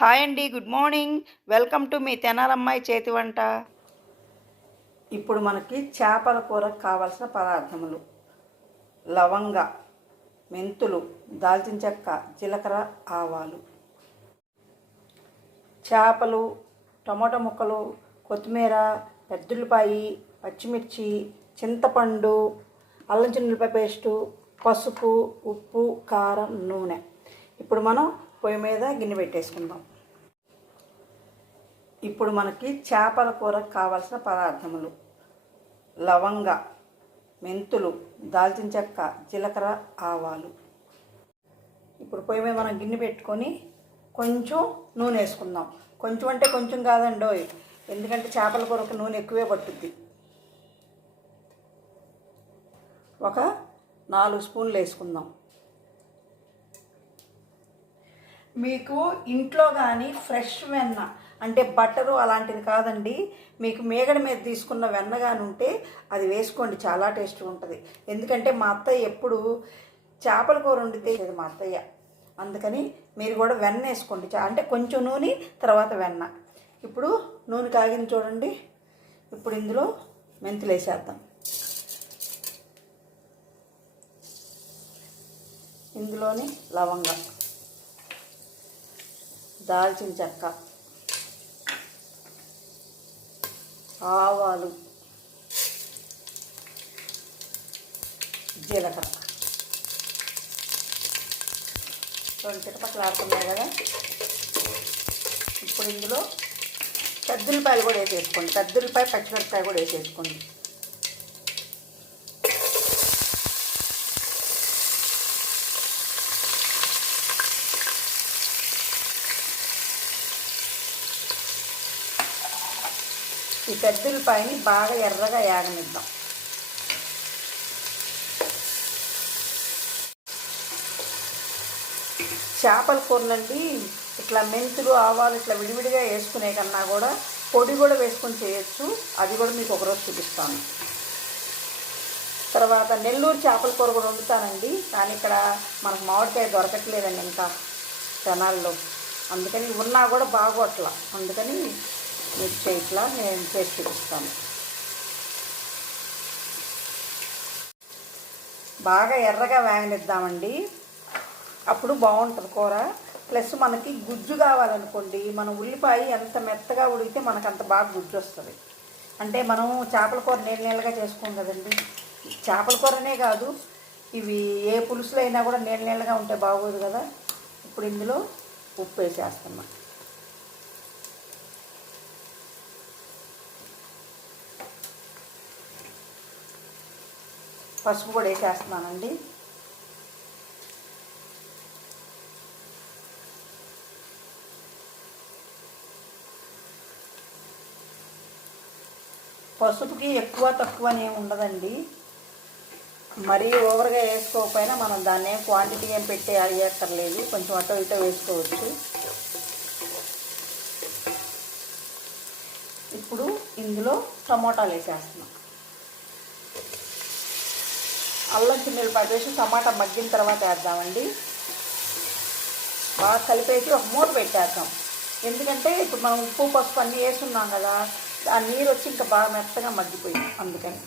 Hi అండి good morning welcome to మీ తెనాలమ్మాయి చేతి వంట ఇప్పుడు మనకి చేపల కూరకు కావాల్సిన పదార్థములు లవంగ మెంతులు దాల్చిన చెక్క జీలకర్ర ఆవాలు చేపలు టమోటా ముక్కలు కొత్తిమీర పెద్దుల్లిపాయి పచ్చిమిర్చి చింతపండు అల్లం చిన్నపాయ పేస్టు పసుపు ఉప్పు కారం నూనె ఇప్పుడు మనం పొయ్యి మీద గిన్నె పెట్టేసుకుందాం ఇప్పుడు మనకి చేపల కూరకు కావాల్సిన పదార్థములు లవంగ మెంతులు దాల్చిన చెక్క జీలకర్ర ఆవాలు ఇప్పుడు పొయ్యి మీద మనం గిన్నె పెట్టుకొని కొంచెం నూనె వేసుకుందాం కొంచెం అంటే కొంచెం కాదండి ఎందుకంటే చేపల కూరకు నూనె ఎక్కువే పట్టుద్ది ఒక నాలుగు స్పూన్లు వేసుకుందాం మీకు ఇంట్లో కానీ ఫ్రెష్ వెన్న అంటే బట్టరు అలాంటిది కాదండి మీకు మేగడ మీద తీసుకున్న వెన్న కానీ ఉంటే అది వేసుకోండి చాలా టేస్ట్ ఉంటుంది ఎందుకంటే మా అత్తయ్య ఎప్పుడు చేపల కూర వండితే మా అత్తయ్య అందుకని మీరు కూడా వెన్న వేసుకోండి అంటే కొంచెం నూనె తర్వాత వెన్న ఇప్పుడు నూనె కాగింది చూడండి ఇప్పుడు ఇందులో మెంతులు వేసేద్దాం ఇందులోని లవంగం దాల్చిన చెక్క ఆవాలు జీలకర్ర రెండు చిటపట్లు ఆడుతున్నాయి కదా ఇప్పుడు ఇందులో పెద్దలపాయలు కూడా వేసేసుకోండి పెద్దలపాయ పచ్చిమిరపకాయ కూడా వేసేసుకోండి ఈ పెద్దలపాయని బాగా ఎర్రగా యాగనిద్దాం చేపల కూరనండి ఇట్లా మెంతులు ఆవాలు ఇట్లా విడివిడిగా వేసుకునే కన్నా కూడా పొడి కూడా వేసుకొని చేయొచ్చు అది కూడా మీకు ఒకరోజు చూపిస్తాను తర్వాత నెల్లూరు చేపల కూర కూడా వండుతానండి కానీ ఇక్కడ మనకు మామిడికాయ దొరకట్లేదండి ఇంకా జనాల్లో అందుకని ఉన్నా కూడా బాగోట్లా అందుకని మిర్చి ఇట్లా నేను చేసి చూపిస్తాను బాగా ఎర్రగా వేగనిద్దామండి అప్పుడు బాగుంటుంది కూర ప్లస్ మనకి గుజ్జు కావాలనుకోండి మన ఉల్లిపాయ ఎంత మెత్తగా ఉడికితే మనకు అంత బాగా గుజ్జు వస్తుంది అంటే మనం చేపల కూర నీళ్ళ నీళ్ళగా చేసుకోం కదండి చేపల కూరనే కాదు ఇవి ఏ పులుసులు అయినా కూడా నీళ్ళ నీళ్ళగా ఉంటే బాగోదు కదా ఇప్పుడు ఇందులో ఉప్పు వేసేస్తున్నాం పసుపు కూడా వేసేస్తున్నానండి పసుపుకి ఎక్కువ తక్కువ అనేమి ఉండదండి మరీ ఓవర్గా వేసుకోకపోయినా మనం దాన్ని క్వాంటిటీ ఏం పెట్టి అడిగేక్కర్లేదు కొంచెం అటో ఇటో వేసుకోవచ్చు ఇప్పుడు ఇందులో టమోటాలు వేసేస్తున్నాం అల్లం చిన్నెలపాయ వేసి టమాటా మగ్గిన తర్వాత వేద్దామండి బాగా కలిపేసి ఒక మూట పెట్టేద్దాం ఎందుకంటే ఇప్పుడు మనం ఉప్పు పసుపు అన్నీ వేసున్నాం కదా ఆ నీరు వచ్చి ఇంకా బాగా మెత్తగా మగ్గిపోయింది అందుకని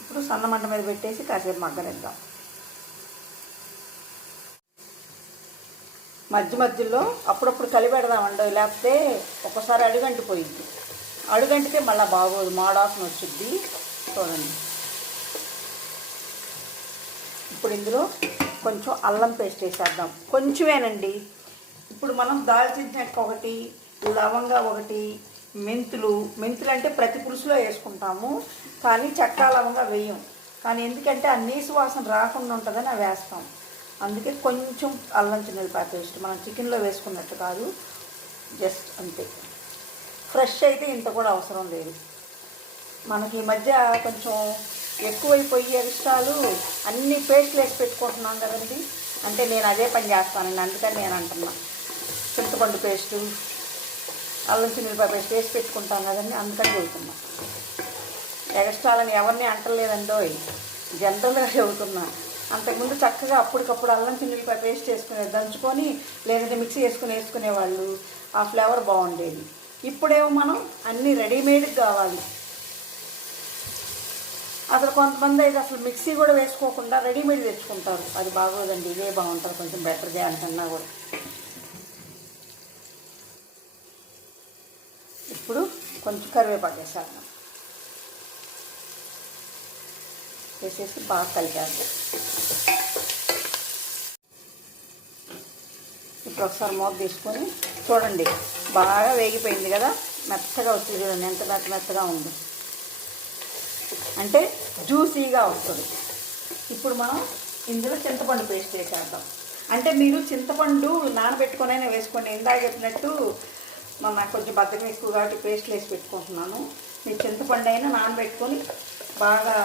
ఇప్పుడు సన్నమంట మీద పెట్టేసి కాసేపు మగ్గనిద్దాం మధ్య మధ్యలో అప్పుడప్పుడు కలిపెడదామండి లేకపోతే ఒక్కసారి పోయింది అడుగంటితే మళ్ళీ బాగోదు మాడాసన వచ్చింది చూడండి ఇప్పుడు ఇందులో కొంచెం అల్లం పేస్ట్ వేసేద్దాం కొంచెమేనండి ఇప్పుడు మనం దాల్చిన ఒకటి లవంగా ఒకటి మెంతులు మెంతులు అంటే ప్రతి పులుసులో వేసుకుంటాము కానీ చక్కా లవంగా వేయం కానీ ఎందుకంటే ఆ నీసు వాసన రాకుండా ఉంటుందని అవి వేస్తాం అందుకే కొంచెం అల్లం చిన్నది పేస్ట్ మనం చికెన్లో వేసుకున్నట్టు కాదు జస్ట్ అంతే ఫ్రెష్ అయితే ఇంత కూడా అవసరం లేదు మనకి ఈ మధ్య కొంచెం ఎక్కువైపోయి అరిష్టాలు అన్ని పేస్ట్లు వేసి పెట్టుకుంటున్నాం కదండి అంటే నేను అదే పని చేస్తానండి అందుకని నేను అంటున్నా చింతపండు పేస్టు అల్లం చిన్నపాయ పేస్ట్ వేసి పెట్టుకుంటాం కదండి అందుకని చెబుతున్నా ఎగస్ట్రాలని ఎవరిని అంటలేదండో జనరల్గా చెబుతున్నా అంతకుముందు చక్కగా అప్పటికప్పుడు అల్లం చిన్నులపై పేస్ట్ చేసుకుని దంచుకొని లేదంటే మిక్సీ వేసుకుని వేసుకునేవాళ్ళు ఆ ఫ్లేవర్ బాగుండేది ఇప్పుడేమో మనం అన్నీ రెడీమేడ్ కావాలి అసలు కొంతమంది అయితే అసలు మిక్సీ కూడా వేసుకోకుండా రెడీమేడ్ తెచ్చుకుంటారు అది బాగోదండి ఇదే బాగుంటారు కొంచెం బెటర్గా అంటున్నా కూడా ఇప్పుడు కొంచెం కరివేపాకు వేసాను వేసేసి బాగా కలిపేద్దాం ఇప్పుడు ఒకసారి మూత తీసుకొని చూడండి బాగా వేగిపోయింది కదా మెత్తగా వస్తుంది చూడండి ఎంత మెత్త మెత్తగా ఉంది అంటే జ్యూసీగా వస్తుంది ఇప్పుడు మనం ఇందులో చింతపండు పేస్ట్ వేసేద్దాం అంటే మీరు చింతపండు నానబెట్టుకునైనా వేసుకోండి ఇందాక చెప్పినట్టు నాకు కొంచెం బద్దకం ఎక్కువ కాబట్టి పేస్ట్లు వేసి పెట్టుకుంటున్నాను మీరు చింతపండు అయినా నానబెట్టుకొని బాగా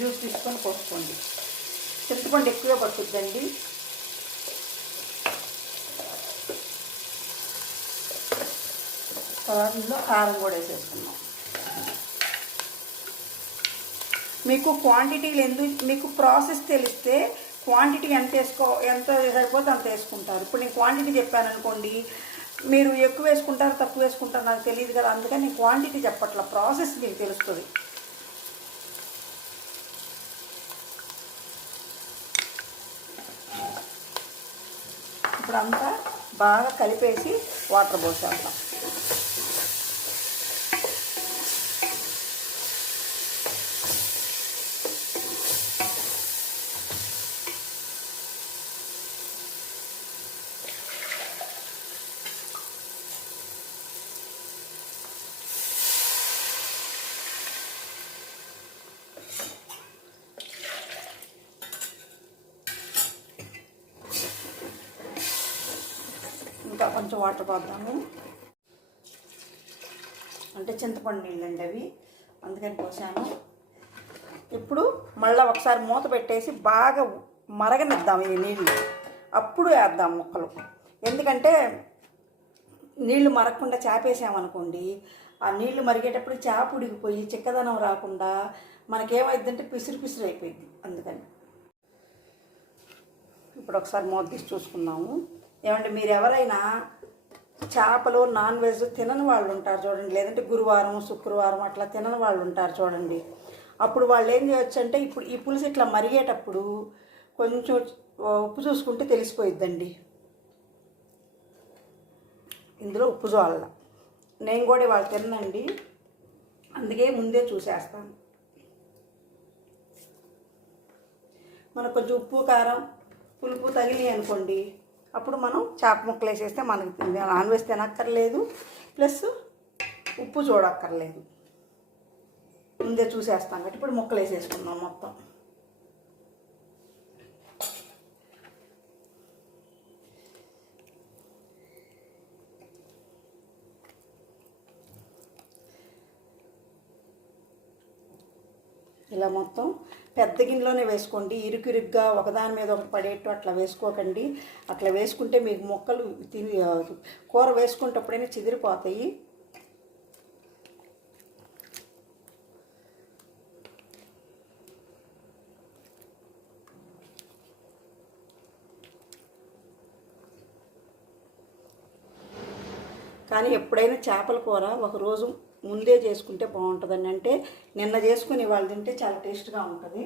జ్యూస్ తీసుకొని పోసుకోండి చింతపండు ఎక్కువగా పట్టుద్దండి ఇందులో కారం కూడా వేసేసుకున్నాం మీకు క్వాంటిటీలు ఎందుకు మీకు ప్రాసెస్ తెలిస్తే క్వాంటిటీ ఎంత వేసుకో ఎంత సరిపోతే అంత వేసుకుంటారు ఇప్పుడు నేను క్వాంటిటీ చెప్పాను అనుకోండి మీరు ఎక్కువ వేసుకుంటారు తక్కువ వేసుకుంటారు నాకు తెలియదు కదా అందుకని నేను క్వాంటిటీ చెప్పట్ల ప్రాసెస్ మీకు తెలుస్తుంది ఇప్పుడు అంతా బాగా కలిపేసి వాటర్ పోసేద్దాం కొంచెం వాటర్ పోద్దాము అంటే చింతపండు నీళ్ళండి అవి అందుకని పోసాము ఇప్పుడు మళ్ళీ ఒకసారి మూత పెట్టేసి బాగా మరగనిద్దాం ఈ నీళ్ళు అప్పుడు వేద్దాం ముక్కలు ఎందుకంటే నీళ్లు మరగకుండా చేపేసామనుకోండి ఆ నీళ్లు మరిగేటప్పుడు చేప ఉడిగిపోయి చిక్కదనం రాకుండా మనకేమైందంటే పిసిరు పిసిరి అయిపోయింది అందుకని ఇప్పుడు ఒకసారి మూత తీసి చూసుకున్నాము ఏమంటే మీరు ఎవరైనా చేపలు నాన్ వెజ్ తినని వాళ్ళు ఉంటారు చూడండి లేదంటే గురువారం శుక్రవారం అట్లా తినని వాళ్ళు ఉంటారు చూడండి అప్పుడు వాళ్ళు ఏం చేయొచ్చు అంటే ఇప్పుడు ఈ పులుసు ఇట్లా మరిగేటప్పుడు కొంచెం ఉప్పు చూసుకుంటే తెలిసిపోయిద్దండి ఇందులో ఉప్పు చూడాల నేను కూడా ఇవాళ తిన్నండి అందుకే ముందే చూసేస్తాను మనకు కొంచెం ఉప్పు కారం పులుపు తగిలి అనుకోండి అప్పుడు మనం చేప ముక్కలు వేసేస్తే మనకి నాన్ వెజ్ తినక్కర్లేదు ప్లస్ ఉప్పు చూడక్కర్లేదు ముందే చూసేస్తాం కాబట్టి ఇప్పుడు ముక్కలు వేసేసుకుందాం మొత్తం ఇలా మొత్తం పెద్ద గిన్నెలోనే వేసుకోండి ఇరుకిరుగ్గా ఒకదాని మీద ఒకటి పడేట్టు అట్లా వేసుకోకండి అట్లా వేసుకుంటే మీకు మొక్కలు తిని కూర వేసుకుంటప్పుడైనా చిదిరిపోతాయి కానీ ఎప్పుడైనా చేపల కూర ఒకరోజు ముందే చేసుకుంటే బాగుంటుందని అంటే నిన్న చేసుకుని వాళ్ళు తింటే చాలా టేస్ట్గా ఉంటుంది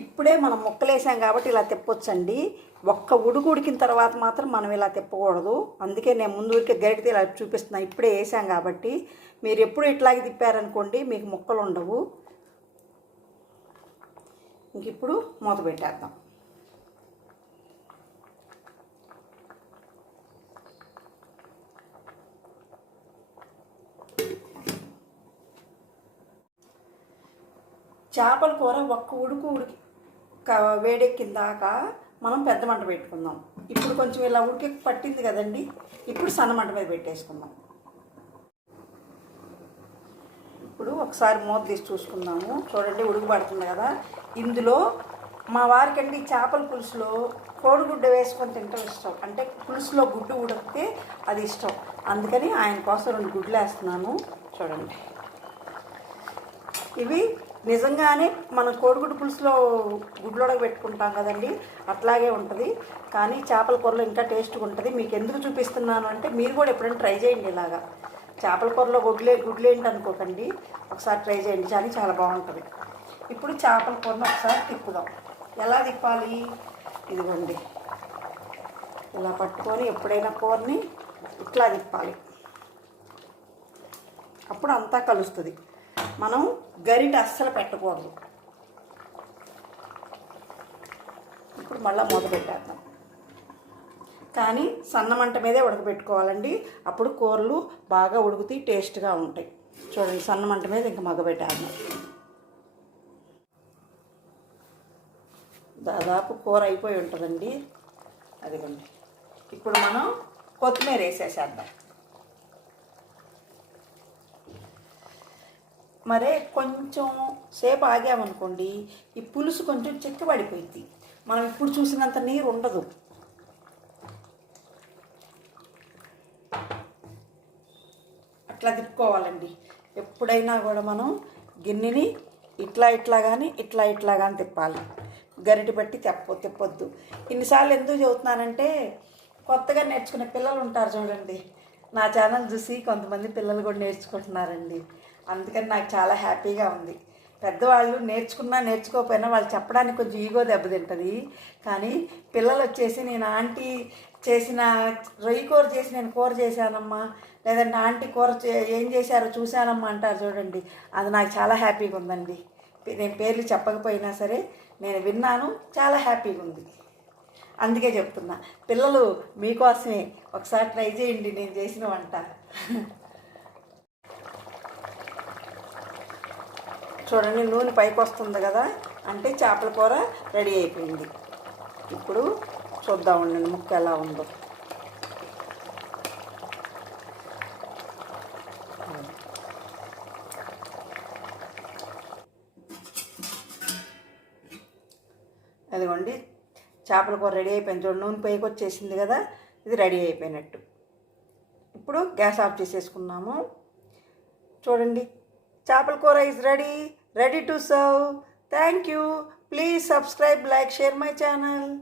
ఇప్పుడే మనం ముక్కలేసాం కాబట్టి ఇలా తిప్పొచ్చండి ఒక్క ఉడుకు ఉడికిన తర్వాత మాత్రం మనం ఇలా తిప్పకూడదు అందుకే నేను ముందు ఊరికే గరిటి ఇలా చూపిస్తున్నాను ఇప్పుడే వేసాం కాబట్టి మీరు ఎప్పుడు ఇట్లాగే తిప్పారనుకోండి మీకు ముక్కలు ఉండవు ఇంక ఇప్పుడు మూత పెట్టేద్దాం చేపల కూర ఒక్క ఉడుకు ఉడికి వేడెక్కిన దాకా మనం పెద్ద మంట పెట్టుకుందాం ఇప్పుడు కొంచెం ఇలా ఉడికి పట్టింది కదండి ఇప్పుడు సన్న మంట మీద పెట్టేసుకుందాం ఇప్పుడు ఒకసారి మూత తీసి చూసుకుందాము చూడండి ఉడుకు పడుతుంది కదా ఇందులో మా వారికండి చేపల పులుసులో కోడిగుడ్డ వేసుకొని తింటే ఇష్టం అంటే పులుసులో గుడ్డు ఉడికితే అది ఇష్టం అందుకని ఆయన కోసం రెండు గుడ్లు వేస్తున్నాను చూడండి ఇవి నిజంగానే మనం కోడిగుడ్డు పులుసులో గుడ్లోడకు పెట్టుకుంటాం కదండి అట్లాగే ఉంటుంది కానీ చేపల కూరలో ఇంకా టేస్ట్గా ఉంటుంది మీకు ఎందుకు చూపిస్తున్నాను అంటే మీరు కూడా ఎప్పుడైనా ట్రై చేయండి ఇలాగా చేపల కూరలో గుడ్లే గుడ్లు ఏంటి అనుకోకండి ఒకసారి ట్రై చేయండి కానీ చాలా బాగుంటుంది ఇప్పుడు చేపల కూరను ఒకసారి తిప్పుదాం ఎలా తిప్పాలి ఇదిగోండి ఇలా పట్టుకొని ఎప్పుడైనా కూరని ఇట్లా తిప్పాలి అప్పుడు అంతా కలుస్తుంది మనం గరిట అస్సలు పెట్టకూడదు ఇప్పుడు మళ్ళీ మూత పెట్టేద్దాం కానీ సన్నమంట మీదే ఉడకబెట్టుకోవాలండి అప్పుడు కూరలు బాగా ఉడుకుతాయి టేస్ట్గా ఉంటాయి చూడండి సన్నమంట మీద ఇంకా మగ్గబెట్టేద్దాం దాదాపు కూర అయిపోయి ఉంటుందండి అదిగోండి ఇప్పుడు మనం కొత్తిమీర వేసేసేద్దాం మరే కొంచెం సేపు ఆగామనుకోండి ఈ పులుసు కొంచెం చిక్కబడిపోయింది మనం ఇప్పుడు చూసినంత నీరు ఉండదు అట్లా తిప్పుకోవాలండి ఎప్పుడైనా కూడా మనం గిన్నెని ఇట్లా ఇట్లా కానీ ఇట్లా ఇట్లా కానీ తిప్పాలి గరిటి బట్టి తెప్ప తిప్పొద్దు ఇన్నిసార్లు ఎందుకు చెబుతున్నానంటే కొత్తగా నేర్చుకునే పిల్లలు ఉంటారు చూడండి నా ఛానల్ చూసి కొంతమంది పిల్లలు కూడా నేర్చుకుంటున్నారండి అందుకని నాకు చాలా హ్యాపీగా ఉంది పెద్దవాళ్ళు నేర్చుకున్నా నేర్చుకోకపోయినా వాళ్ళు చెప్పడానికి కొంచెం ఈగో దెబ్బతింటుంది కానీ పిల్లలు వచ్చేసి నేను ఆంటీ చేసిన రొయ్యి కూర చేసి నేను కూర చేశానమ్మా లేదంటే ఆంటీ కూర ఏం చేశారో చూశానమ్మా అంటారు చూడండి అది నాకు చాలా హ్యాపీగా ఉందండి నేను పేర్లు చెప్పకపోయినా సరే నేను విన్నాను చాలా హ్యాపీగా ఉంది అందుకే చెప్తున్నా పిల్లలు మీకోసమే ఒకసారి ట్రై చేయండి నేను చేసిన వంట చూడండి నూనె పైకి వస్తుంది కదా అంటే చేపల కూర రెడీ అయిపోయింది ఇప్పుడు చూద్దామండి ముక్క ఎలా ఉందో అదిగోండి చేపల కూర రెడీ అయిపోయింది చూడండి నూనె పైకి వచ్చేసింది కదా ఇది రెడీ అయిపోయినట్టు ఇప్పుడు గ్యాస్ ఆఫ్ చేసేసుకున్నాము చూడండి చేపల కూర is ready Ready to serve. Thank you. Please subscribe, like, share my channel.